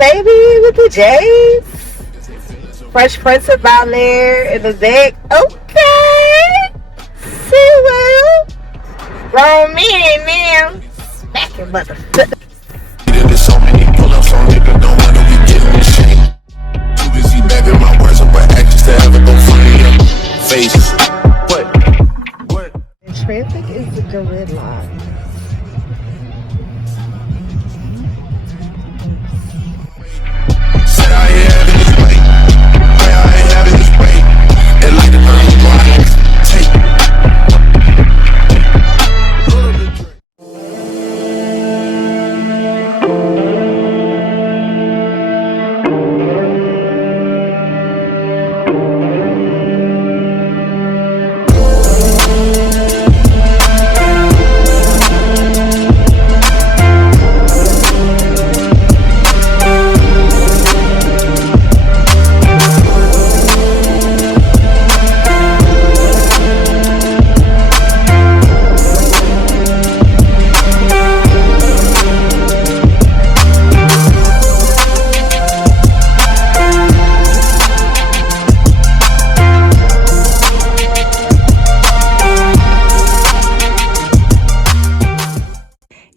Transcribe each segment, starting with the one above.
baby, with the J's. Fresh Prince of Bel-Air in the back. Okay. See well. Grown men now. Smacking motherfucker. There's so many pull-ups on nigga, don't wanna be getting this shit. Too busy bagging my words up, but actions to ever go funny in faces. What? The traffic is the gridlock. Said I ain't having this way. I ain't having this way. And like the early morning, take.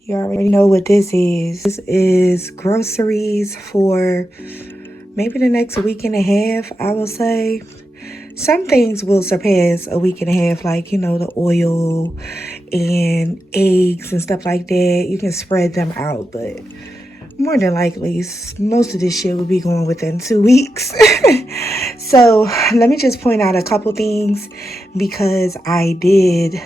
You already know what this is. This is groceries for maybe the next week and a half, I will say. Some things will surpass a week and a half, like, you know, the oil and eggs and stuff like that. You can spread them out, but more than likely, most of this shit will be going within 2 weeks. So let me just point out a couple things, because I did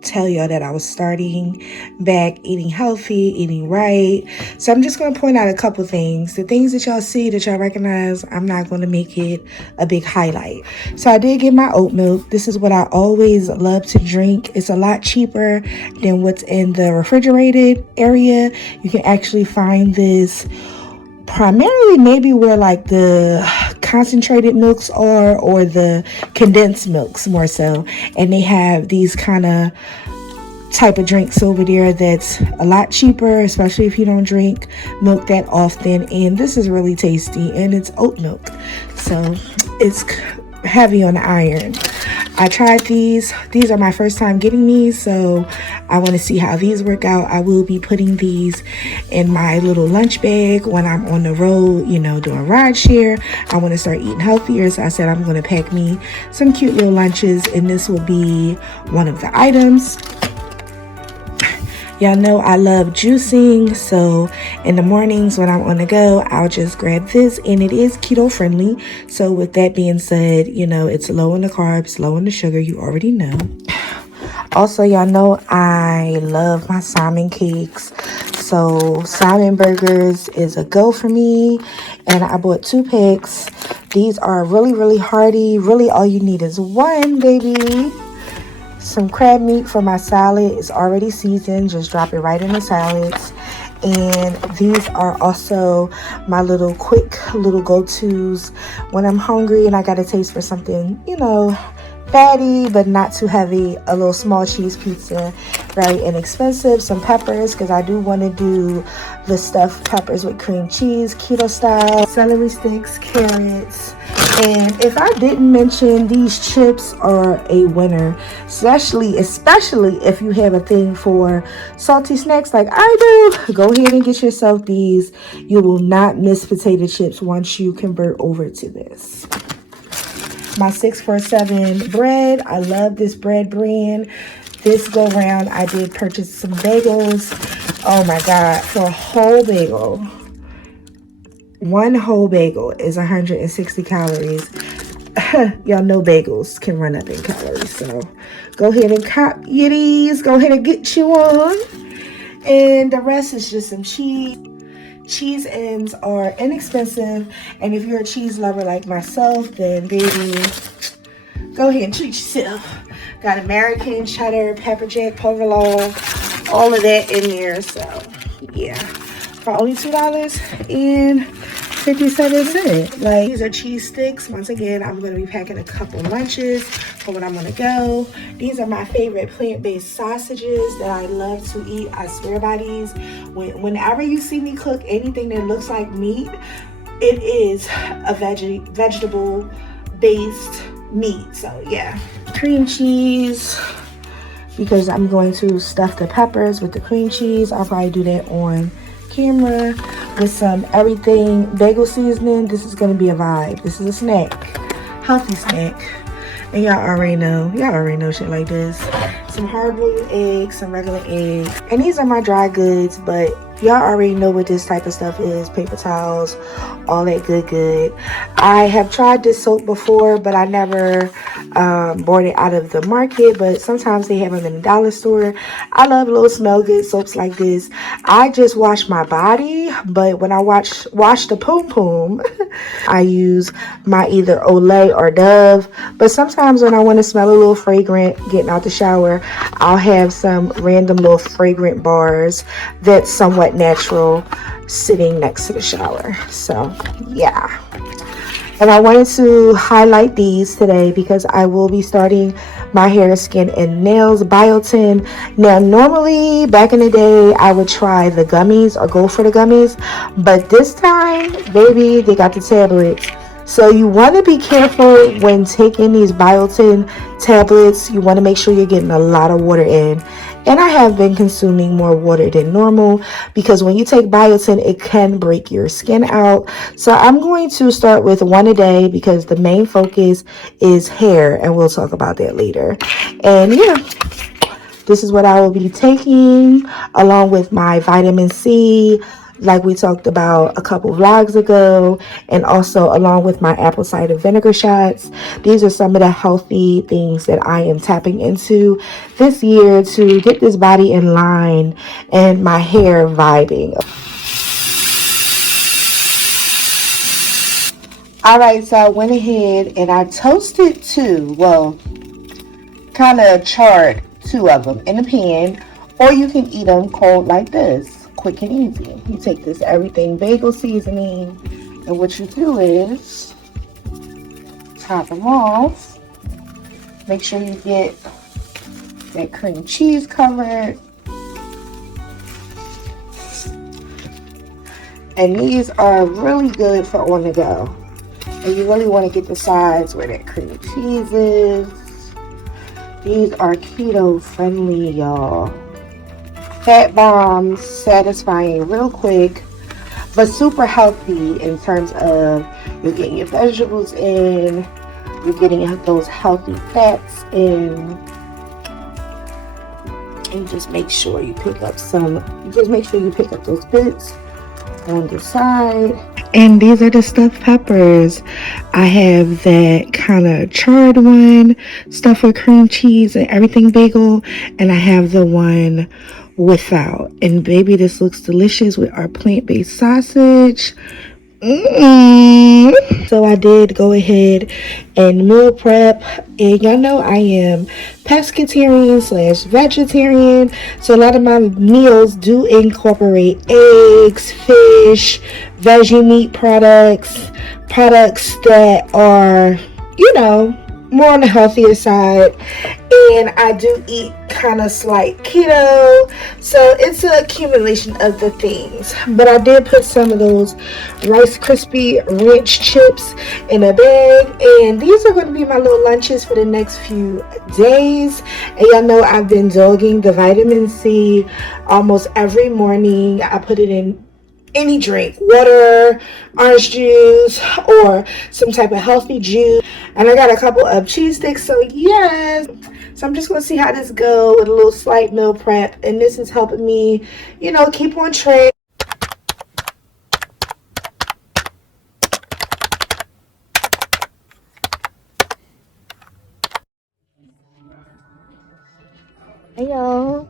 tell y'all that I was starting back eating healthy, eating right. So I'm just going to point out a couple things. The things that y'all see, that y'all recognize, I'm not going to make it a big highlight. So I did get my oat milk. This is what I always love to drink. It's a lot cheaper than what's in the refrigerated area. You can actually find this primarily maybe where like the concentrated milks are, or the condensed milks more so, and they have these kind of type of drinks over there that's a lot cheaper, especially if you don't drink milk that often. And this is really tasty, and it's oat milk, so it's heavy on the iron. I tried these are my first time getting these, so I want to see how these work out. I will be putting these in my little lunch bag when I'm on the road, you know, doing rideshare. I want to start eating healthier, so I said I'm going to pack me some cute little lunches, and this will be one of the items. Y'all know I love juicing, so in the mornings when I'm on the go, I'll just grab this, and it is keto friendly. So with that being said, you know, it's low in the carbs, low in the sugar, you already know. Also, y'all know I love my salmon cakes, so salmon burgers is a go for me, and I bought 2 packs. These are really, really hearty. Really, all you need is one, baby. Some crab meat for my salad is already seasoned. Just drop it right in the salads. And these are also my little quick little go-tos when I'm hungry and I got a taste for something, you know, fatty but not too heavy. A little small cheese pizza, very inexpensive. Some peppers, because I do want to do the stuffed peppers with cream cheese, keto style. Celery sticks, carrots. And if I didn't mention, these chips are a winner, especially if you have a thing for salty snacks like I do. Go ahead and get yourself these. You will not miss potato chips once you convert over to this. My 647 bread. I love this bread brand. This go round, I did purchase some bagels. Oh my God, for a whole bagel. One whole bagel is 160 calories. Y'all know bagels can run up in calories, so go ahead and cop you these. Go ahead and get you on. And the rest is just some cheese. Cheese ends are inexpensive, and if you're a cheese lover like myself, then baby, go ahead and treat yourself. Got American, cheddar, pepper jack, provolone, all of that in there. So yeah, for only $2.57. Like, these are cheese sticks. Once again, I'm going to be packing a couple lunches for when I'm gonna go. These are my favorite plant-based sausages that I love to eat. I swear by these. Whenever you see me cook anything that looks like meat, it is a vegetable based meat. So yeah. Cream cheese, because I'm going to stuff the peppers with the cream cheese. I'll probably do that on camera with some everything bagel seasoning. This is going to be a vibe. This is a snack, healthy snack. And y'all already know shit like this. Some hard-boiled eggs, some regular eggs. And these are my dry goods, but y'all already know what this type of stuff is. Paper towels, all that good. I have tried this soap before, but I never bought it out of the market. But sometimes they have them in the dollar store. I love little smell good soaps like this. I just wash my body, but when I wash the poom, I use my either Olay or Dove. But sometimes when I want to smell a little fragrant getting out the shower, I'll have some random little fragrant bars that's somewhat natural sitting next to the shower. So yeah. And I wanted to highlight these today because I will be starting my hair, skin, and nails biotin. Now, normally, back in the day, I would try the gummies or go for the gummies. But this time, baby, they got the tablets. So you want to be careful when taking these biotin tablets. You want to make sure you're getting a lot of water in. And I have been consuming more water than normal because when you take biotin, it can break your skin out. So I'm going to start with one a day because the main focus is hair, and we'll talk about that later. And yeah, this is what I will be taking along with my vitamin C, like we talked about a couple vlogs ago, and also along with my apple cider vinegar shots. These are some of the healthy things that I am tapping into this year to get this body in line and my hair vibing. All right, so I went ahead and I toasted kind of charred two of them in a pan, or you can eat them cold like this, quick and easy. You take this everything bagel seasoning, and what you do is top them off. Make sure you get that cream cheese covered. And these are really good for on the go. And you really want to get the sides where that cream cheese is. These are keto friendly, y'all. Fat bombs, satisfying real quick, but super healthy in terms of you're getting your vegetables in, you're getting those healthy fats in, and just make sure you pick up those bits on the side. And these are the stuffed peppers. I have that kind of charred one, stuffed with cream cheese and everything bagel, and I have the one without. And baby, this looks delicious with our plant-based sausage. So I did go ahead and meal prep, and y'all know I am pescatarian / vegetarian, so a lot of my meals do incorporate eggs, fish, veggie meat products that are, more on the healthier side. And I do eat kind of slight keto, so it's an accumulation of the things. But I did put some of those Rice Krispie Ranch chips in a bag, and these are going to be my little lunches for the next few days. And y'all know I've been dogging the vitamin C almost every morning. I put it in any drink, water, orange juice, or some type of healthy juice. And I got a couple of cheese sticks, so yes. So I'm just going to see how this goes with a little slight meal prep. And this is helping me, keep on track. Hey, y'all.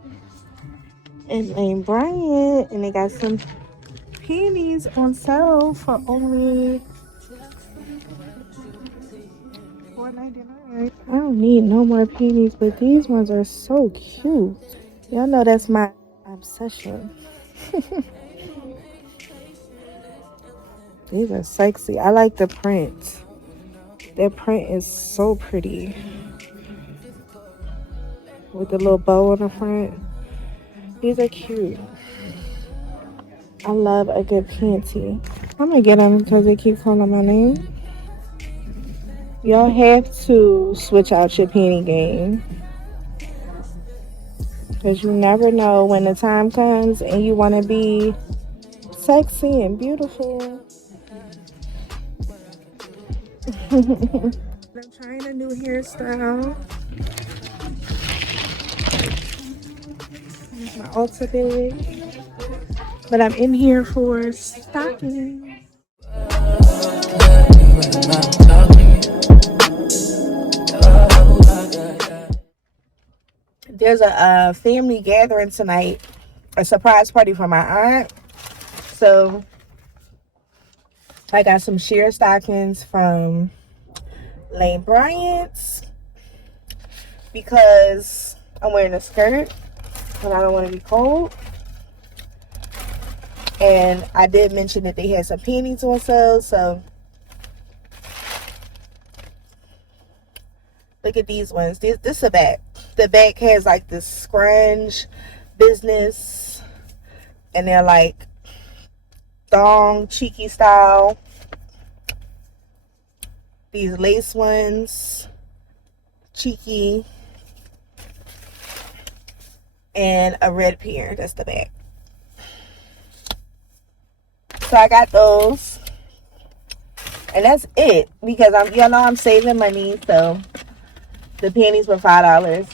And I'm Brian, and they got some panties on sale for only $4.99. I don't need no more panties, but these ones are so cute. Y'all know that's my obsession. These are sexy. I like the print. Their print is so pretty. with the little bow on the front. These are cute. I love a good panty. I'm gonna get them because they keep calling my name. Y'all have to switch out your panty game. Because you never know when the time comes and you want to be sexy and beautiful. I'm trying a new hairstyle. My Ulta bag. But I'm in here for stocking. There's a family gathering tonight, a surprise party for my aunt. So I got some sheer stockings from Lane Bryant's because I'm wearing a skirt and I don't want to be cold. And I did mention that they had some panties on sale, so look at these ones. This is a back. The back has like this scrunch business, and they're like thong cheeky style. These lace ones, cheeky, and a red pair. That's the back. So I got those, and that's it because I'm saving money. So the panties were $5,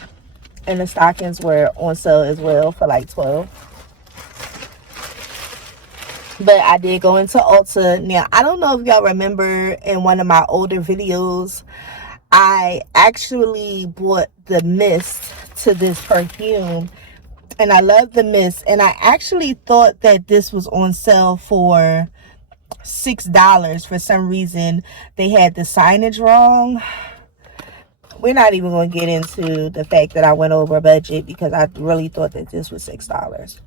and the stockings were on sale as well for like $12. But I did go into Ulta. Now I don't know if y'all remember in one of my older videos, I actually bought the mist to this perfume. And I love the mist. And I actually thought that this was on sale for $6. For some reason, they had the signage wrong. We're not even going to get into the fact that I went over budget because I really thought that this was $6.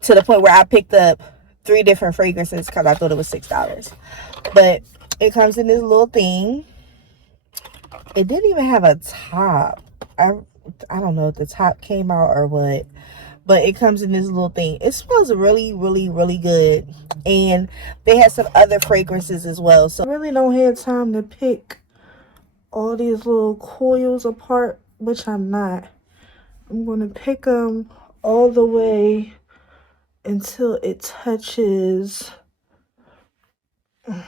To the point where I picked up 3 different fragrances because I thought it was $6. But it comes in this little thing. It didn't even have a top. I don't know if the top came out or what, but it comes in this little thing. It smells really, really, really good. And they had some other fragrances as well. So I really don't have time to pick all these little coils apart, which I'm not. I'm going to pick them all the way until it touches. Yeah,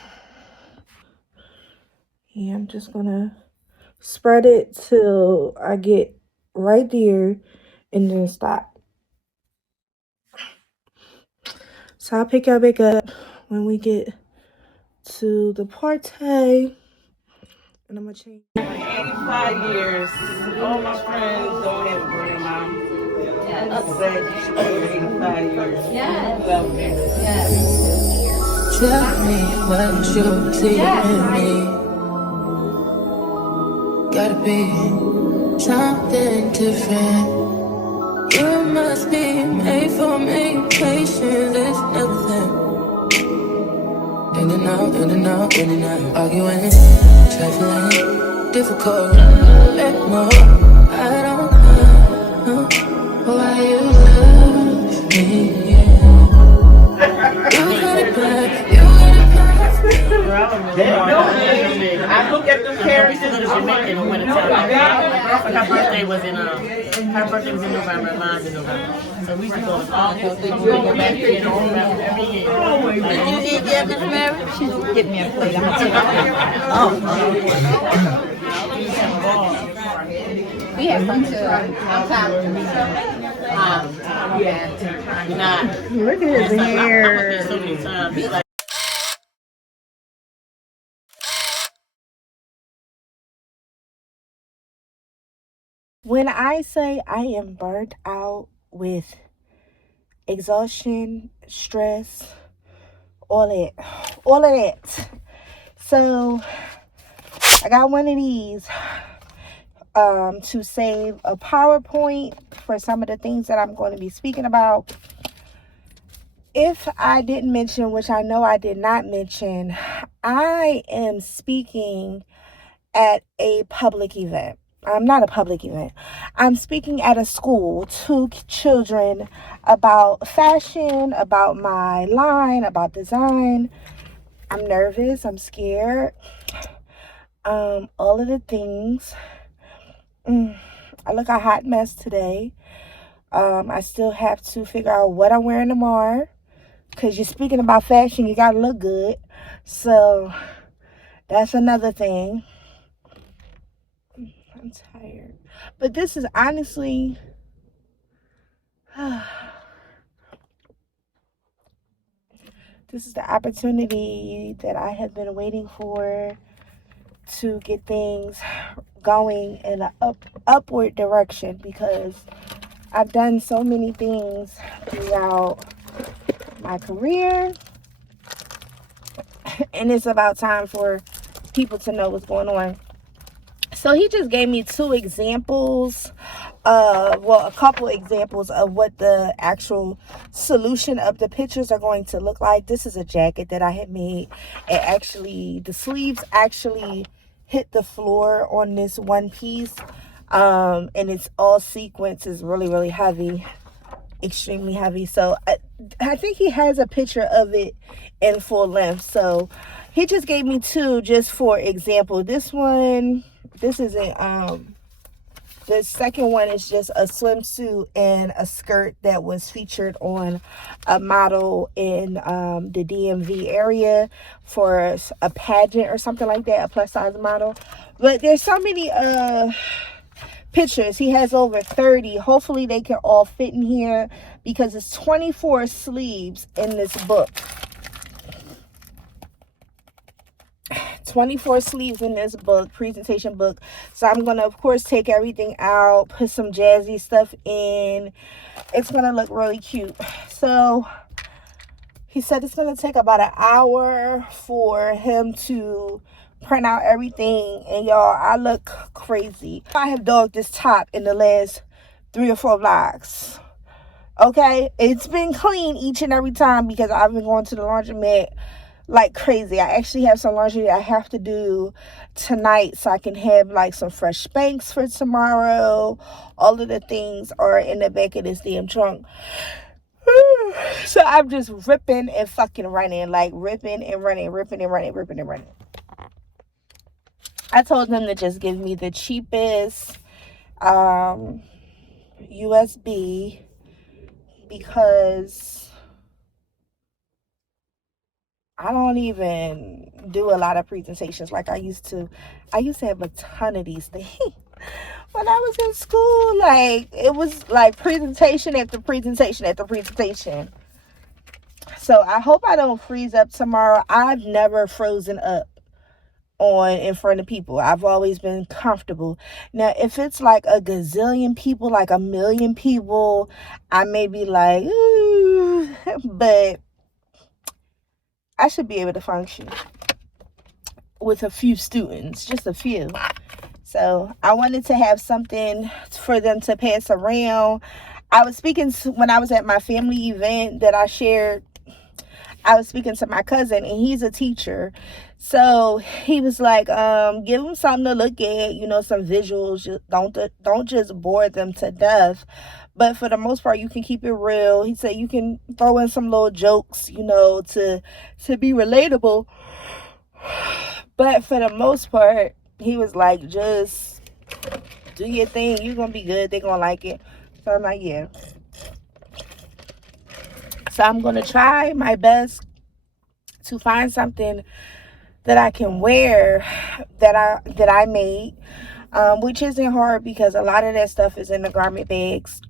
I'm just going to spread it till I get right there and then stop. So I'll pick y'all back up when we get to the party. And I'm gonna change. 85 years. All my friends don't have a grandma. I'm glad you spent 85 years. Yes. Love me. Yes. Tell me what you see in me. Gotta be something different. You must be made for me. Patience is nothing. In and out, in and out, in and out. Arguing, trifling, difficult. Let no, I don't know why you love me. You got it back, you got it back. I look at them characters in Jamaica in the wintertime. Her birthday was in November, mine's in November. So we used to go to all those things. We go back here in November every year. Did you eat yet, Miss Mary? She's getting me a plate. I'm gonna take it. We had fun too. I'm tired. Look at his hair. So many times. He's like, When I say I am burnt out with exhaustion, stress, all of that. So I got one of these to save a PowerPoint for some of the things that I'm going to be speaking about. If I didn't mention, which I know I did not mention, I am speaking at a public event. I'm not a public event. I'm speaking at a school to children about fashion, about my line, about design. I'm nervous. I'm scared. All of the things. I look a hot mess today. I still have to figure out what I'm wearing tomorrow. Because you're speaking about fashion, you gotta look good. So that's another thing. I'm tired. But this is honestly this is the opportunity that I have been waiting for to get things going in an upward direction, because I've done so many things throughout my career, and it's about time for people to know what's going on. So he just gave me two examples, a couple examples of what the actual solution of the pictures are going to look like. This is a jacket that I had made. The sleeves actually hit the floor on this one piece, and it's all sequins. It's really, really heavy, extremely heavy. So I think he has a picture of it in full length. So he just gave me two just for example. This isn't the second one is just a swimsuit and a skirt that was featured on a model in the DMV area for a pageant or something like that, a plus size model. But there's so many pictures. He has over 30. Hopefully they can all fit in here, because it's 24 sleeves in this book. 24 sleeves in this book, presentation book. So I'm going to, of course, take everything out, put some jazzy stuff in. It's going to look really cute. So he said it's going to take about an hour for him to print out everything. And y'all, I look crazy. I have dogged this top in the last 3 or 4 vlogs. Okay? It's been clean each and every time because I've been going to the laundromat like crazy. I actually have some laundry I have to do tonight, so I can have like some fresh Spanx for tomorrow. All of the things are in the back of this damn trunk. So I'm just ripping and fucking running, like ripping and running. I told them to just give me the cheapest USB, because I don't even do a lot of presentations like I used to. I used to have a ton of these things when I was in school. Like, it was like presentation after presentation after presentation. So I hope I don't freeze up tomorrow. I've never frozen up in front of people. I've always been comfortable. Now, if it's like a gazillion people, like a million people, I may be like, ooh, but I should be able to function with a few students, just a few. So I wanted to have something for them to pass around. I was speaking when I was at my family event that I shared. I was speaking to my cousin, and he's a teacher. So he was like, give them something to look at, some visuals. Don't just bore them to death. But for the most part, you can keep it real. He said you can throw in some little jokes, to be relatable. But for the most part, he was like, just do your thing. You're going to be good. They're going to like it. So I'm like, yeah. So I'm going to try my best to find something that I can wear that I made, which isn't hard because a lot of that stuff is in the garment bags.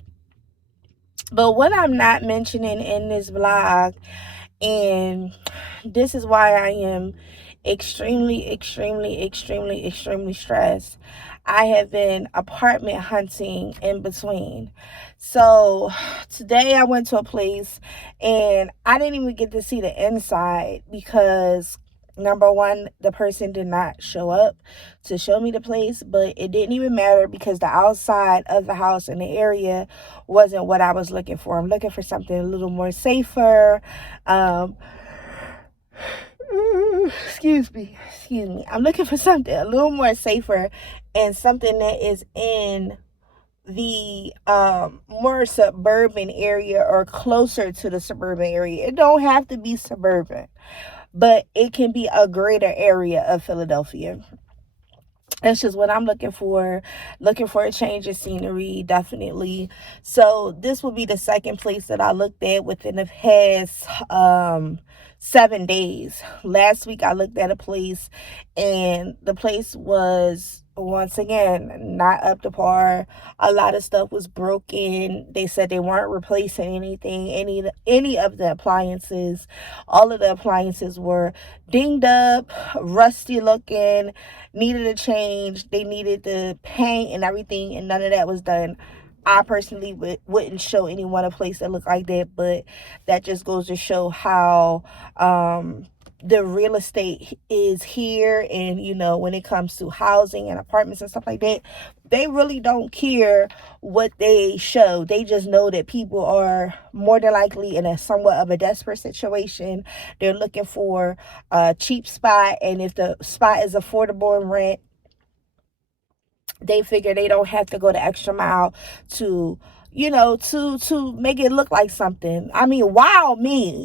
But what I'm not mentioning in this vlog, and this is why I am extremely stressed, I have been apartment hunting in between. So today I went to a place and I didn't even get to see the inside because, number one, the person did not show up to show me the place, but it didn't even matter because the outside of the house and the area wasn't what I was looking for. I'm looking for something a little more safer. Excuse me. I'm looking for something a little more safer and something that is in the more suburban area or closer to the suburban area. It don't have to be suburban, but it can be a greater area of Philadelphia. That's just what I'm looking for. Looking for a change of scenery, definitely. So this will be the second place that I looked at within the past 7 days. Last week I looked at a place, and the place was once again not up to par. A lot of stuff was broken. They said they weren't replacing anything, any of the appliances. All of the appliances were dinged up, rusty looking, needed a change. They needed the paint and everything, and none of that was done. I personally wouldn't show anyone a place that looked like that, but that just goes to show how the real estate is here. And when it comes to housing and apartments and stuff like that, they really don't care what they show. They just know that people are more than likely in a somewhat of a desperate situation. They're looking for a cheap spot, and if the spot is affordable in rent, they figure they don't have to go the extra mile to to make it look like something. I mean, wow, me,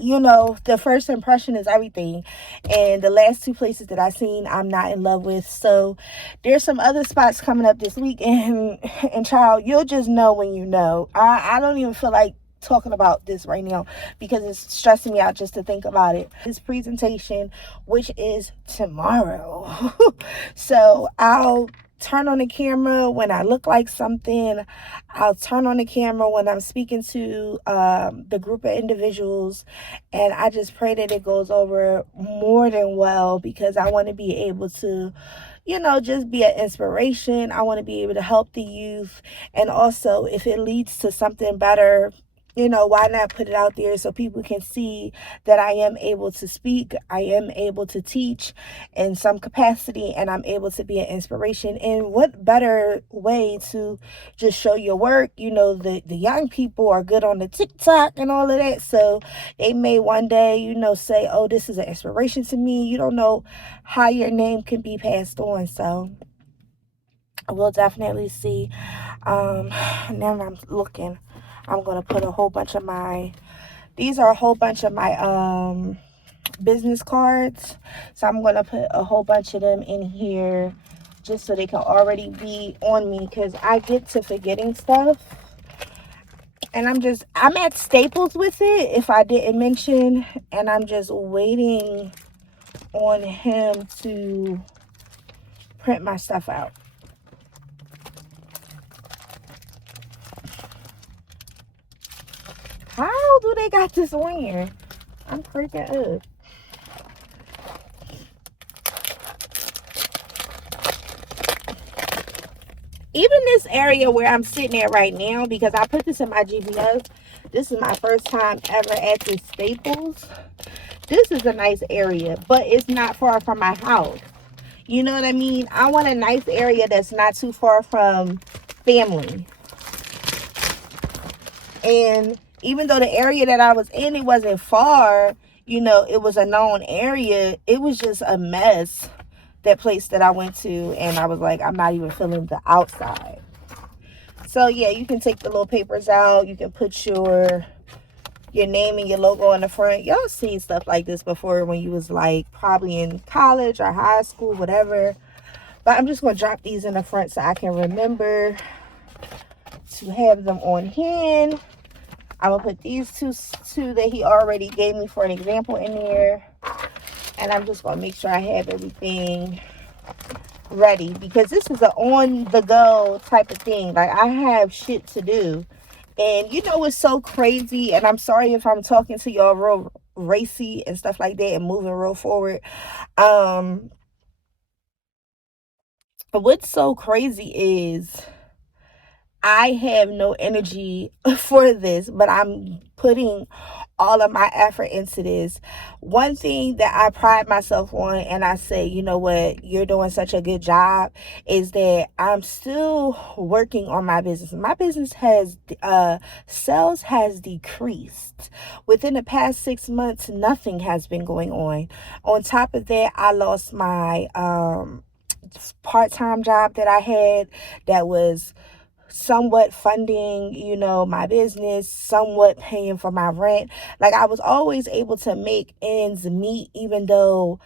the first impression is everything. And the last two places that I seen, I'm not in love with. So there's some other spots coming up this week, and child, you'll just know when you know. I don't even feel like talking about this right now because it's stressing me out just to think about it. This presentation, which is tomorrow. So I'll turn on the camera when I look like something. I'll turn on the camera when I'm speaking to the group of individuals, and I just pray that it goes over more than well, because I want to be able to just be an inspiration. I want to be able to help the youth, and also if it leads to something better, why not put it out there so people can see that I am able to speak, I am able to teach in some capacity, and I'm able to be an inspiration. And what better way to just show your work? The young people are good on the TikTok and all of that, so they may one day, say, oh, this is an inspiration to me. You don't know how your name can be passed on, so we'll definitely see. Now I'm looking. I'm going to put a whole bunch of these are a whole bunch of my business cards. So I'm going to put a whole bunch of them in here just so they can already be on me, because I get to forgetting stuff. And I'm at Staples with it, if I didn't mention, and I'm just waiting on him to print my stuff out. How do they got this on here? I'm freaking up. Even this area where I'm sitting at right now, because I put this in my GPS, this is my first time ever at this Staples. This is a nice area, but it's not far from my house. You know what I mean? I want a nice area that's not too far from family. And even though the area that I was in, it wasn't far, it was a known area, it was just a mess, that place that I went to. And I was like, I'm not even feeling the outside. So yeah, you can take the little papers out. You can put your name and your logo on the front. Y'all seen stuff like this before when you was like probably in college or high school, whatever. But I'm just going to drop these in the front so I can remember to have them on hand. I'm going to put these two that he already gave me for an example in there. And I'm just going to make sure I have everything ready, because this is an on-the-go type of thing. Like, I have shit to do. And it's so crazy. And I'm sorry if I'm talking to y'all real racy and stuff like that and moving real forward. What's so crazy is I have no energy for this, but I'm putting all of my effort into this. One thing that I pride myself on, and I say, you know what, you're doing such a good job, is that I'm still working on my business. My business has, sales has decreased. Within the past 6 months, nothing has been going on. On top of that, I lost my, part-time job that I had that was somewhat funding, my business, somewhat paying for my rent. Like, I was always able to make ends meet, even though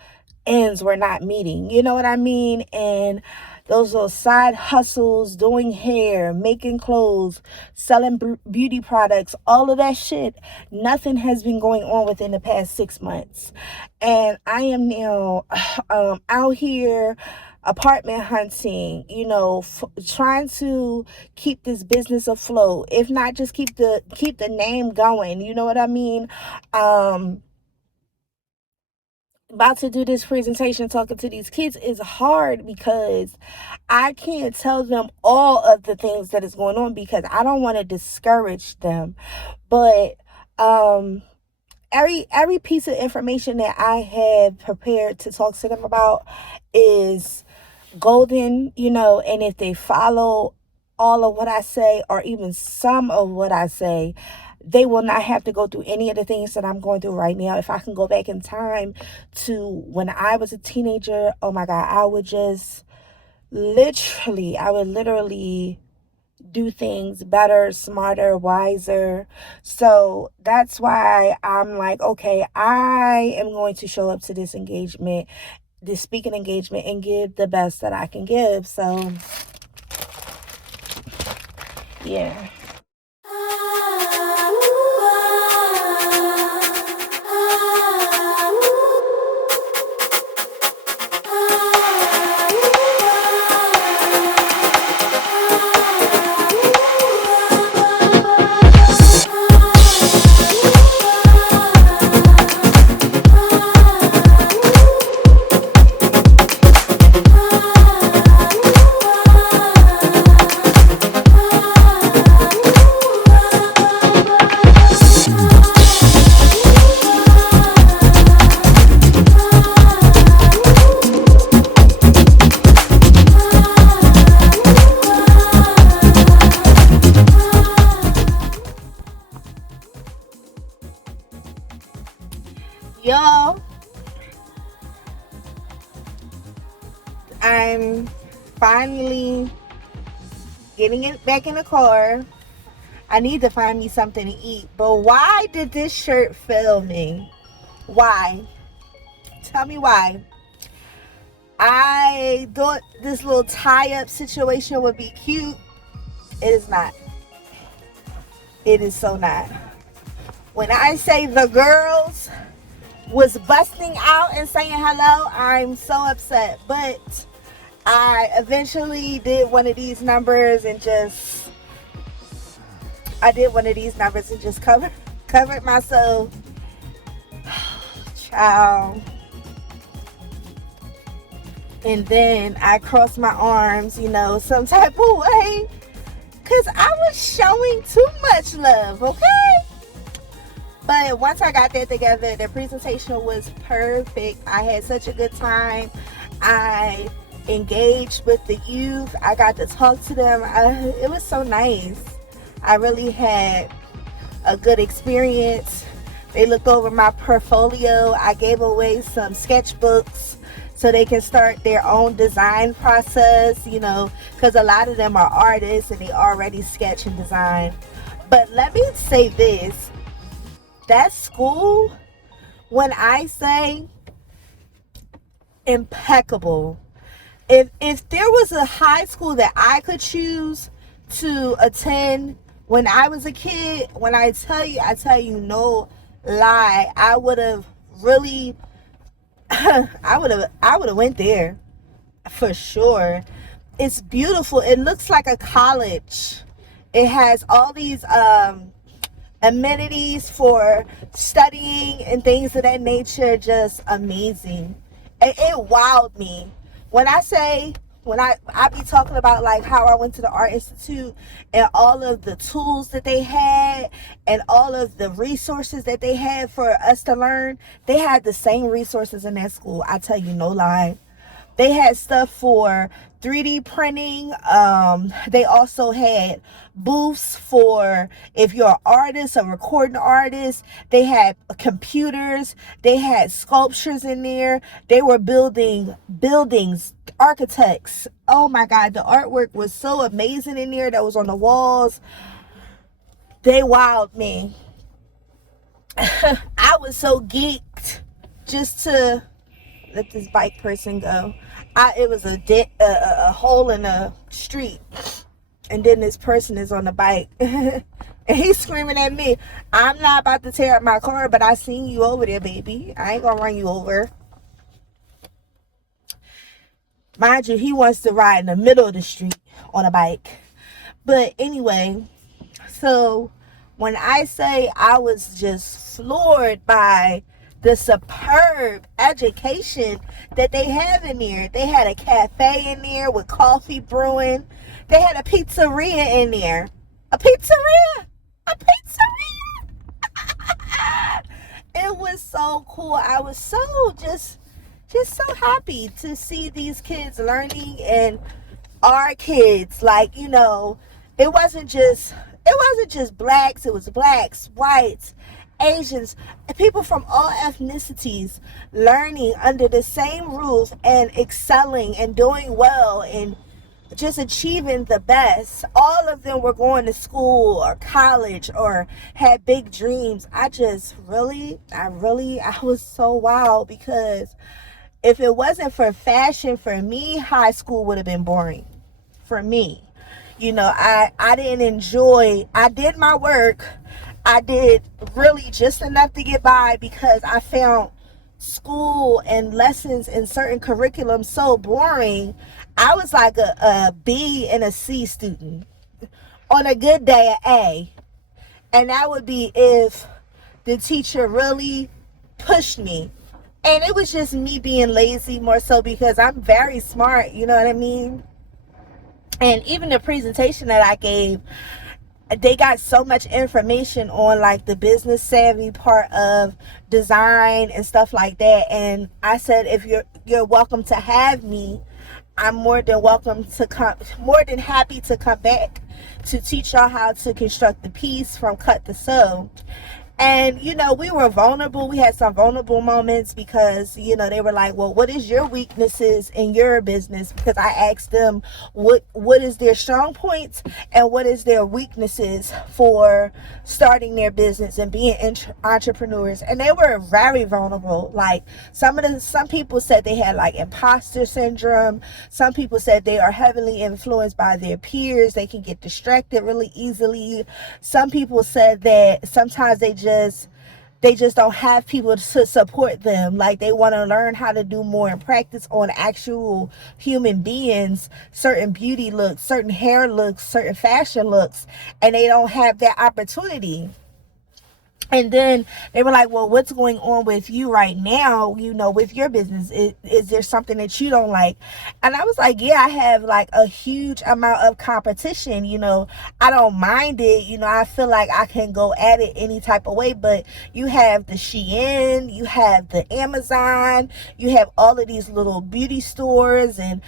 ends were not meeting. You know what I mean? And those little side hustles, doing hair, making clothes, selling beauty products, all of that shit, nothing has been going on within the past 6 months. And I am now out here apartment hunting, trying to keep this business afloat. If not, just keep the name going. You know what I mean? About to do this presentation talking to these kids is hard because I can't tell them all of the things that is going on because I don't want to discourage them. But every piece of information that I have prepared to talk to them about is golden, and if they follow all of what I say or even some of what I say, they will not have to go through any of the things that I'm going through right now. If I can go back in time to when I was a teenager, oh my God, I would literally do things better, smarter, wiser. So that's why I'm like, okay, I am going to show up to this speaking engagement, and give the best that I can give. So, yeah. Y'all, I'm finally getting it back in the car. I need to find me something to eat. But why did this shirt fail me? Why? Tell me why. I thought this little tie-up situation would be cute. It is not. It is so not. When I say the girls was busting out and saying hello, I'm so upset. But I eventually did one of these numbers and just covered myself. Child. And then I crossed my arms, some type of way. Because I was showing too much love, okay? But once I got that together, the presentation was perfect. I had such a good time. I engaged with the youth. I got to talk to them. It was so nice. I really had a good experience. They looked over my portfolio. I gave away some sketchbooks so they can start their own design process, because a lot of them are artists and they already sketch and design. But let me say this. That school, when I say impeccable, if there was a high school that I could choose to attend when I was a kid, when I tell you no lie, I would have really I would have went there for sure. It's beautiful. It looks like a college. It has all these amenities for studying and things of that nature. Just amazing. And it wowed me. When I be talking about like how I went to the Art Institute and all of the tools that they had and all of the resources that they had for us to learn, they had the same resources in that school. I tell you no lie. They had stuff for 3D printing. They also had booths for if you're an artist, a recording artist. They had computers. They had sculptures in there. They were building buildings, architects. Oh my God, the artwork was so amazing in there that was on the walls. They wowed me. I was so geeked just to let this bike person go. It was a hole in the street, and then this person is on the bike, and he's screaming at me. I'm not about to tear up my car, but I seen you over there, baby. I ain't gonna run you over. Mind you, he wants to ride in the middle of the street on a bike. But anyway, so when I say I was just floored by the superb education that they have in there. They had a cafe in there with coffee brewing. They had a pizzeria in there. A pizzeria! A pizzeria! It was so cool. I was so just so happy to see these kids learning, and our kids, like, you know, it wasn't just blacks. It was blacks, whites, Asians, people from all ethnicities learning under the same roof and excelling and doing well and just achieving the best. All of them were going to school or college or had big dreams. I was so wild, because if it wasn't for fashion, for me, high school would have been boring for me. You know, I didn't enjoy, I did my work. I did really just enough to get by, because I found school and lessons in certain curriculums so boring. I was like a B and a C student. On a good day, an A. And that would be if the teacher really pushed me. And it was just me being lazy more so, because I'm very smart, you know what I mean? And even the presentation that I gave, they got so much information on like the business savvy part of design and stuff like that. And I said, if you're welcome to have me, I'm more than happy to come back to teach y'all how to construct the piece from cut to sew. And, you know, we were vulnerable. We had some vulnerable moments, because, you know, they were like, well, what is your weaknesses in your business? Because I asked them what is their strong points and what is their weaknesses for starting their business and being entrepreneurs. And they were very vulnerable. Like some people said they had like imposter syndrome. Some people said they are heavily influenced by their peers. They can get distracted really easily. Some people said that sometimes they just don't have people to support them. Like they want to learn how to do more and practice on actual human beings, certain beauty looks, certain hair looks, certain fashion looks, and they don't have that opportunity. And then they were like, well, what's going on with you right now, you know, with your business? Is there something that you don't like? And I was like, yeah, I have like a huge amount of competition. You know, I don't mind it. You know, I feel like I can go at it any type of way. But you have the Shein, you have the Amazon, you have all of these little beauty stores and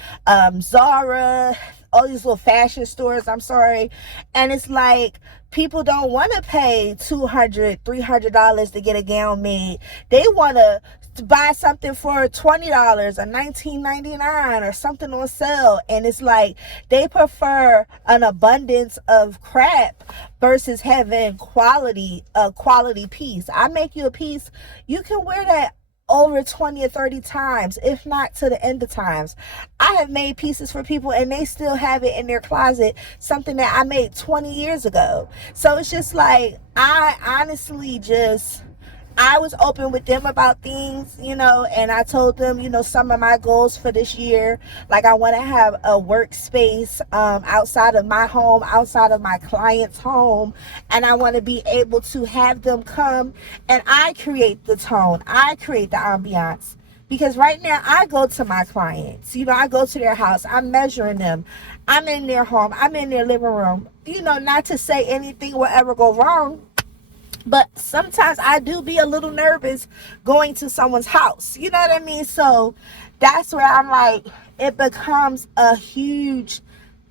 Zara, all these little fashion stores, and it's like people don't want to pay $200, $300 to get a gown made. They want to buy something for $20 or $19.99 or something on sale, and it's like they prefer an abundance of crap versus having a quality piece. I make you a piece, you can wear that over 20 or 30 times, if not to the end of times. I have made pieces for people and they still have it in their closet, something that I made 20 years ago. So it's just like, I honestly I was open with them about things, you know, and I told them, you know, some of my goals for this year. Like I want to have a workspace outside of my home, outside of my client's home, and I want to be able to have them come and I create the tone, I create the ambiance. Because right now I go to my clients, you know, I go to their house, I'm measuring them, I'm in their home, I'm in their living room, you know, not to say anything will ever go wrong. But sometimes I do be a little nervous going to someone's house. You know what I mean? So that's where I'm like, it becomes a huge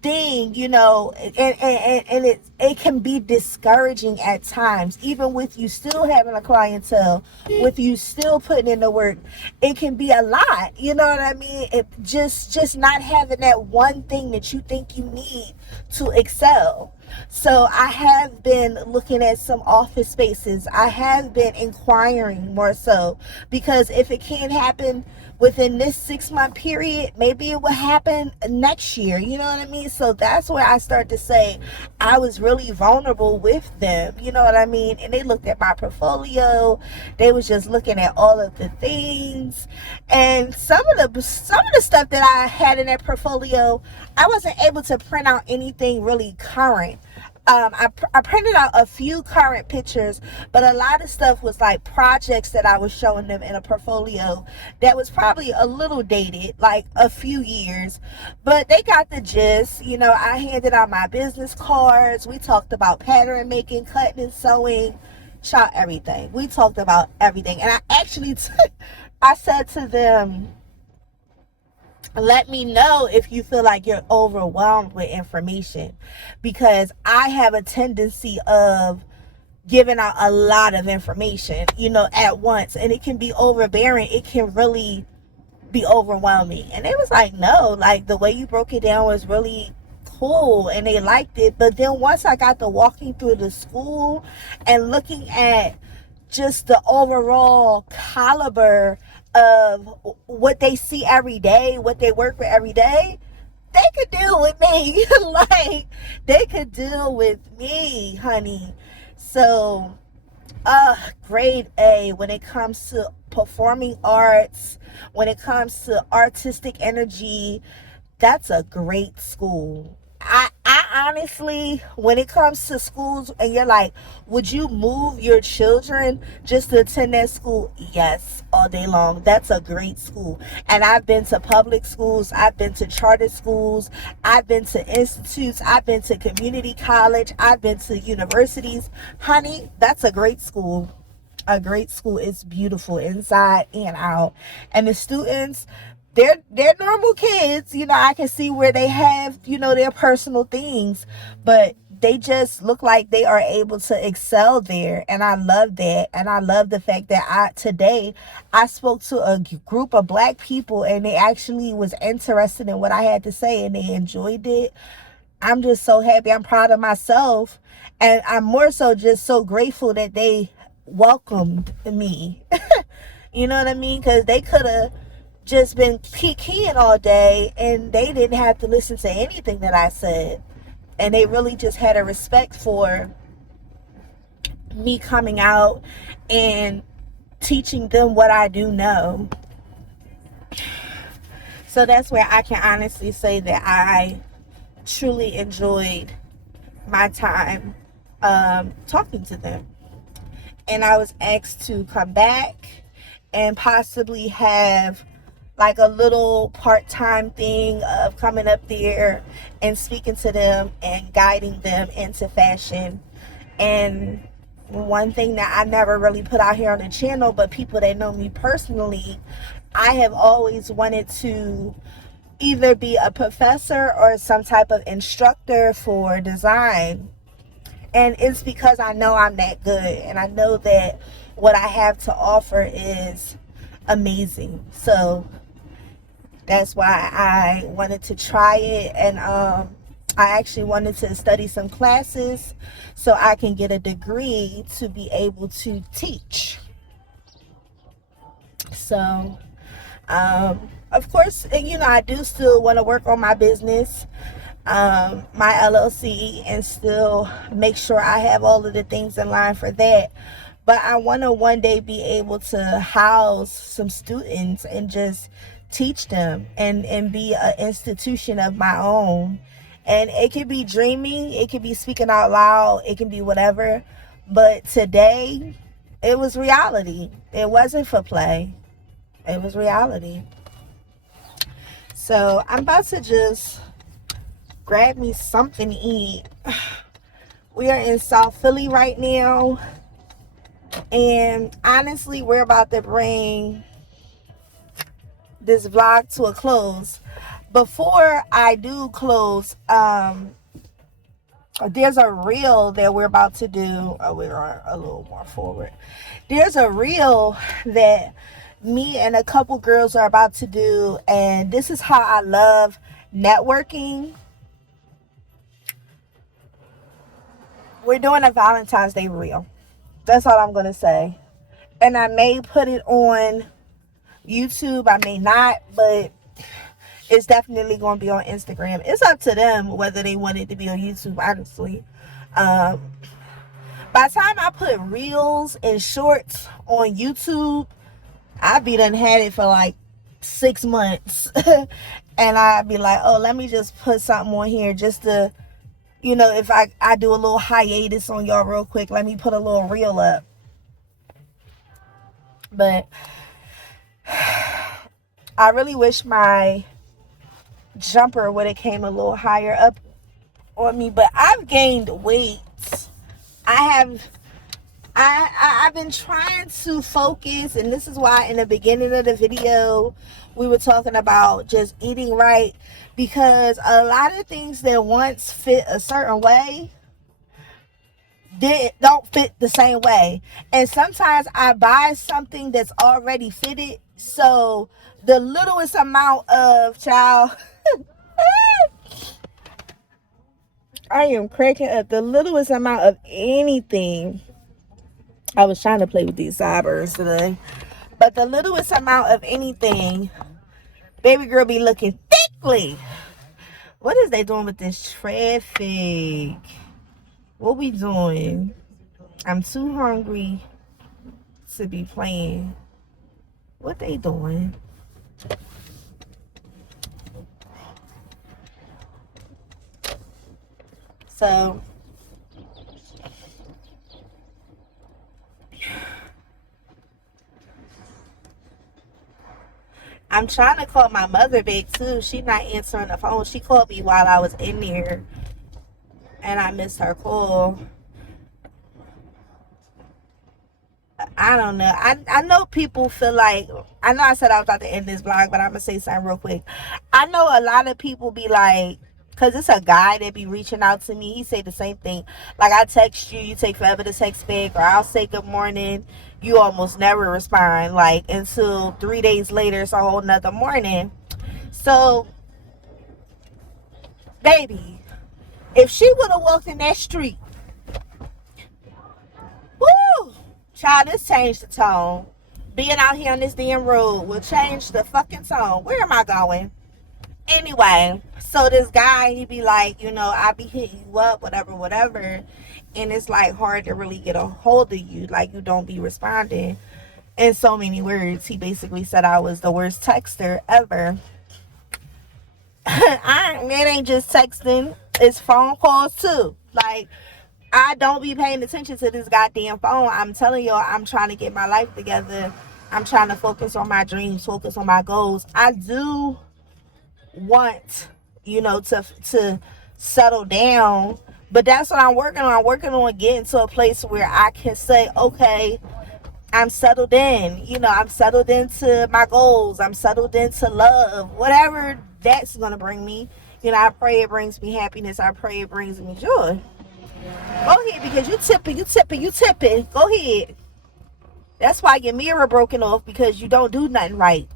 thing, you know, and it can be discouraging at times, even with you still having a clientele, with you still putting in the work. It can be a lot, you know what I mean? It just not having that one thing that you think you need to excel. So I have been looking at some office spaces. I have been inquiring more so, because if it can't happen within this 6-month period, maybe it will happen next year. You know what I mean? So that's where I start to say I was really vulnerable with them. You know what I mean? And they looked at my portfolio. They was just looking at all of the things, and some of the stuff that I had in that portfolio, I wasn't able to print out anything really current. I printed out a few current pictures, but a lot of stuff was like projects that I was showing them in a portfolio that was probably a little dated, like a few years, but they got the gist. You know, I handed out my business cards. We talked about pattern making, cutting and sewing, shot everything. We talked about everything, and I actually I said to them, let me know if you feel like you're overwhelmed with information, because I have a tendency of giving out a lot of information, you know, at once, and it can be overbearing. It can really be overwhelming. And they was like, no, like the way you broke it down was really cool, and they liked it. But then once I got to walking through the school and looking at just the overall caliber of what they see every day, what they work with every day, they could deal with me. Like, they could deal with me, honey. So, grade A when it comes to performing arts, when it comes to artistic energy, that's a great school. I honestly, when it comes to schools and you're like, would you move your children just to attend that school? Yes, all day long. That's a great school. And I've been to public schools, I've been to charter schools, I've been to institutes, I've been to community college, I've been to universities. Honey, that's a great school. A great school. Is beautiful inside and out. And the students, they're normal kids. You know, I can see where they have, you know, their personal things, but they just look like they are able to excel there. And I love that. And I love the fact that today I spoke to a group of Black people, and they actually was interested in what I had to say, and they enjoyed it. I'm just so happy. I'm proud of myself. And I'm more so just so grateful that they welcomed me. You know what I mean? Because they could have just been keying all day, and they didn't have to listen to anything that I said. And they really just had a respect for me coming out and teaching them what I do know. So that's where I can honestly say that I truly enjoyed my time talking to them. And I was asked to come back and possibly have like a little part-time thing of coming up there and speaking to them and guiding them into fashion. And one thing that I never really put out here on the channel, but people that know me personally, I have always wanted to either be a professor or some type of instructor for design. And it's because I know I'm that good, and I know that what I have to offer is amazing. So that's why I wanted to try it. And I actually wanted to study some classes so I can get a degree to be able to teach. So of course, you know, I do still want to work on my business, my LLC, and still make sure I have all of the things in line for that. But I want to one day be able to house some students and just teach them and be an institution of my own. And it could be dreaming, it could be speaking out loud, it can be whatever. But today, it was reality. It wasn't for play. It was reality. So I'm about to just grab me something to eat. We are in South Philly right now, and honestly, we're about to bring this vlog to a close. before I do close, there's a reel that we're about to do. Oh, we're a little more forward. There's a reel that me and a couple girls are about to do, and this is how I love networking. We're doing a Valentine's Day reel. That's all I'm gonna say. And I may put it on YouTube, I may not, but it's definitely going to be on Instagram. It's up to them whether they want it to be on YouTube, honestly. By the time I put reels and shorts on YouTube, I be done had it for like 6 months. And I'd be like, oh, let me just put something on here just to, if I do a little hiatus on y'all real quick, let me put a little reel up. But I really wish my jumper would have came a little higher up on me, but I've gained weight. I've been trying to focus, and this is why in the beginning of the video we were talking about just eating right, because a lot of things that once fit a certain way don't fit the same way. And sometimes I buy something that's already fitted, so the littlest amount of I am cracking up. The littlest amount of anything. I was trying to play with these sideburns today, but the littlest amount of anything, baby girl be looking thickly. What is they doing with this traffic? What we doing? I'm too hungry to be playing. What they doing? So I'm trying to call my mother back too. She not answering the phone. She called me while I was in there and I missed her call. I don't know. I know people feel like, I know I said I was about to end this vlog, but I'm going to say something real quick. I know a lot of people be like, because it's a guy that be reaching out to me. He say the same thing. Like, I text you, you take forever to text back, or I'll say good morning. You almost never respond. Like, until 3 days later, it's a whole nother morning. So, baby, if she would have walked in that street, woo! Child, this changed the tone. Being out here on this damn road will change the fucking tone. Where am I going? Anyway, so this guy, he be like, I be hitting you up, whatever. And it's like hard to really get a hold of you. Like, you don't be responding. In so many words, he basically said I was the worst texter ever. It ain't just texting. It's phone calls too. Like, I don't be paying attention to this goddamn phone. I'm telling y'all, I'm trying to get my life together. I'm trying to focus on my dreams, focus on my goals. I do want, to settle down. But that's what I'm working on. I'm working on getting to a place where I can say, okay, I'm settled in. I'm settled into my goals. I'm settled into love. Whatever that's going to bring me. I pray it brings me happiness. I pray it brings me joy. Go ahead, because you tipping. Go ahead. That's why your mirror broken off, because you don't do nothing right.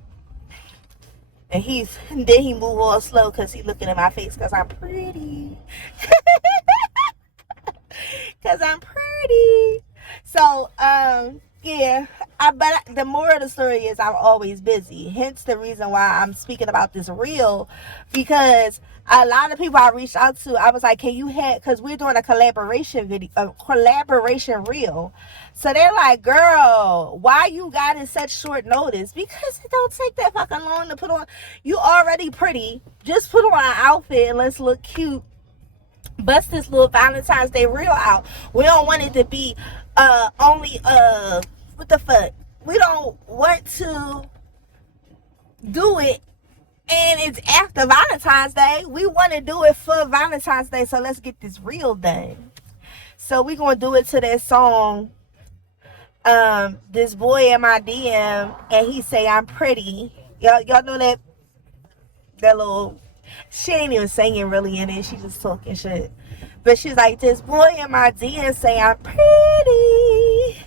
And then he move all slow because he looking at my face because I'm pretty. Because I'm pretty. So, yeah. But the moral of the story is I'm always busy. Hence the reason why I'm speaking about this reel. Because a lot of people I reached out to, I was like, can you because we're doing a collaboration reel. So they're like, girl, why you got in such short notice? Because it don't take that fucking long to put on. You already pretty. Just put on an outfit and let's look cute. Bust this little Valentine's Day reel out. We don't want it to be only what the fuck? We don't want to do it and it's after Valentine's Day. We want to do it for Valentine's Day, so let's get this reel done. So we gonna do it to that song. This boy in my DM, and he say I'm pretty. Y'all know that little She ain't even singing really in it. She just talking shit. But she's like, this boy in my DMs say I'm pretty.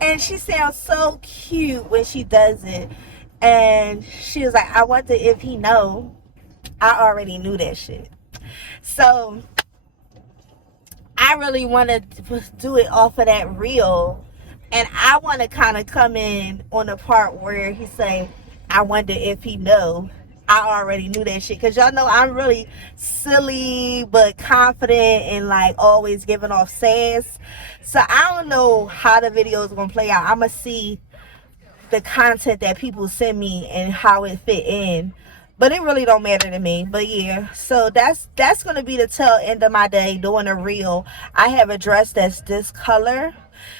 And she sounds so cute when she does it. And she was like, I wonder if he know. I already knew that shit. So I really want to do it off of that reel. And I want to kind of come in on the part where he say, I wonder if he know. I already knew that shit. Because y'all know I'm really silly but confident and like always giving off sass. So I don't know how the video is going to play out. I'm going to see the content that people send me and how it fit in. But it really don't matter to me. But yeah, so that's going to be the tail end of my day doing a reel. I have a dress that's this color.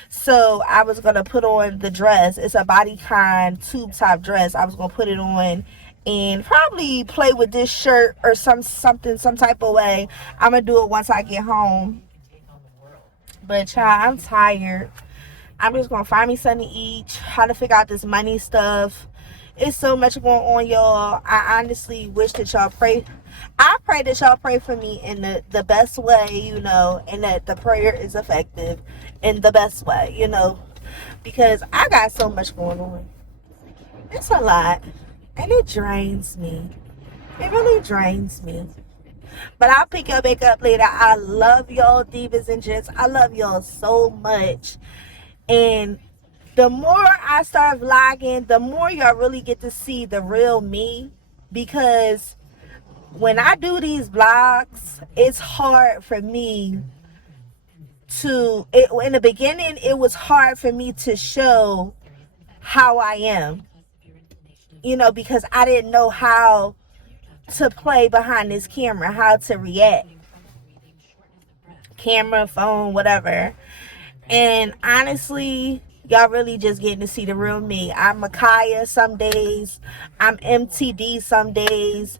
So I was going to put on the dress. It's a bodycon tube top dress. I was going to put it on and probably play with this shirt or some type of way. I'm going to do it once I get home. But child, I'm tired. I'm just going to find me something to eat. Try to figure out this money stuff. It's so much going on, y'all. I honestly wish that y'all pray. I pray that y'all pray for me in the best way, you know, and that the prayer is effective in the best way, you know, because I got so much going on. It's a lot, and it drains me. It really drains me. But I'll pick y'all back up later. I love y'all, divas and gents. I love y'all so much. And the more I start vlogging, the more y'all really get to see the real me. Because when I do these vlogs, it's hard for me to... in the beginning, it was hard for me to show how I am. You know, because I didn't know how to play behind this camera, how to react. Camera, phone, whatever. And honestly, y'all really just getting to see the real me. I'm Makaya some days. I'm MTD some days.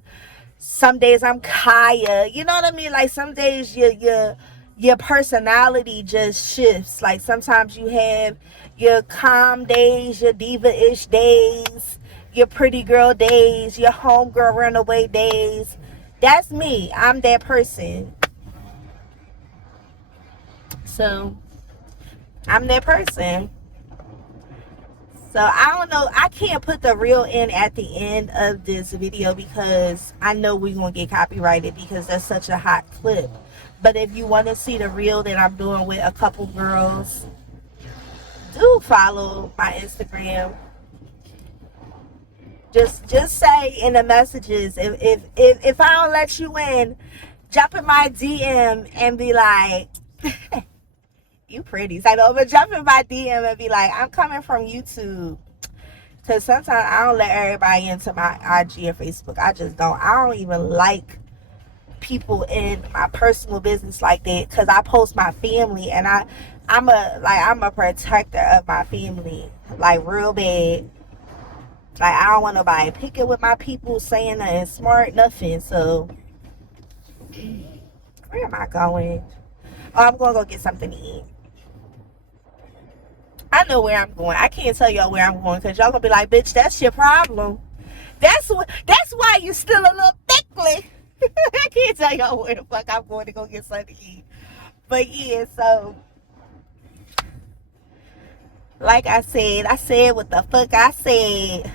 Some days I'm Kaya. You know what I mean? Like some days your personality just shifts. Like sometimes you have your calm days, your diva-ish days, your pretty girl days, your homegirl runaway days. That's me. I'm that person. So I'm that person. So I don't know. I can't put the reel in at the end of this video because I know we're going to get copyrighted because that's such a hot clip. But if you want to see the reel that I'm doing with a couple girls, do follow my Instagram. Just say in the messages, if I don't let you in, jump in my DM and be like, you pretty. So I'm gonna jump in my DM and be like, I'm coming from YouTube. Because sometimes I don't let everybody into my IG or Facebook. I just don't. I don't even like people in my personal business like that. Because I post my family and I'm a protector of my family. Like real bad. Like I don't want nobody picking with my people, saying nothing smart, nothing. So where am I going? Oh, I'm gonna go get something to eat. I know where I'm going. I can't tell y'all where I'm going because y'all gonna be like, bitch, that's your problem. That's why you're still a little thickly. I can't tell y'all where the fuck I'm going to go get something to eat. But yeah, so like I said what the fuck I said.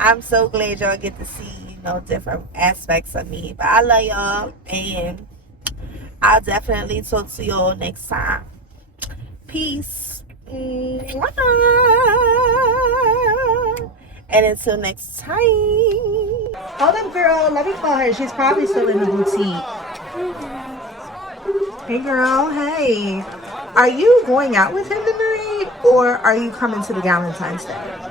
I'm so glad y'all get to see, you know, different aspects of me. But I love y'all and I'll definitely talk to y'all next time. Peace. And until next time. Hold up, girl. Let me call her. She's probably still in the boutique. Hey, girl. Hey. Are you going out with him tonight? Or are you coming to the Valentines Day?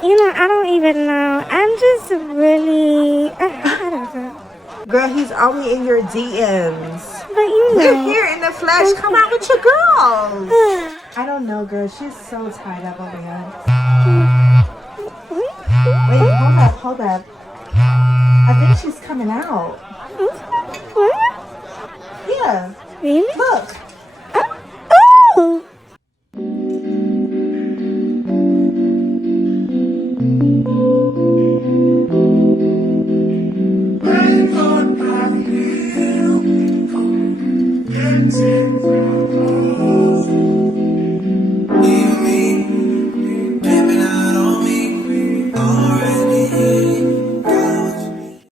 You know, I don't even know. I'm just really... I don't know. Girl, he's only in your DMs. But you know... You're here in the flesh. Come out with your girls. I don't know, girl. She's so tied up over here. Wait, hold up. I think she's coming out.